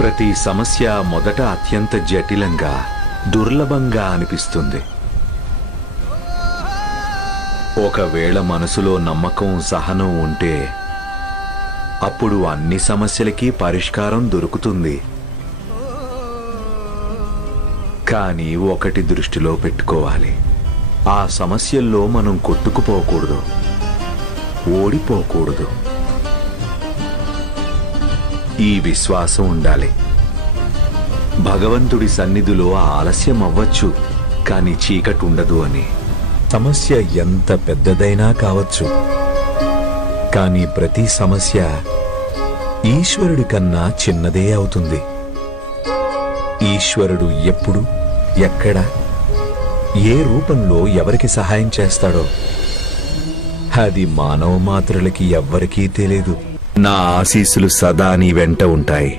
ప్రతి సమస్య మొదట అత్యంత జటిలంగా దుర్లభంగా అనిపిస్తుంది. ఒకవేళ మనసులో నమ్మకం సహనం ఉంటే అప్పుడు అన్ని సమస్యలకి పరిష్కారం దొరుకుతుంది. కానీ ఒకటి దృష్టిలో పెట్టుకోవాలి. ఆ సమస్యల్లో మనం కొట్టుకుపోకూడదు. ఓడిపోకూడదు. ఈ విశ్వాసం ఉండాలి. భగవంతుడి సన్నిధిలో ఆలస్యం అవ్వచ్చు కానీ చీకటి ఉండదు అని. సమస్య ఎంత పెద్దదైనా కావచ్చు. కానీ ప్రతి సమస్య ఈశ్వరుడి కన్నా చిన్నదే అవుతుంది. ఈశ్వరుడు ఎప్పుడు ఎక్కడ ఏ రూపంలో ఎవరికి సహాయం చేస్తాడో అది మానవ మాత్రులకి ఎవ్వరికీ తెలియదు నా ఆశీస్సులు సదా నీ వెంట ఉంటాయి.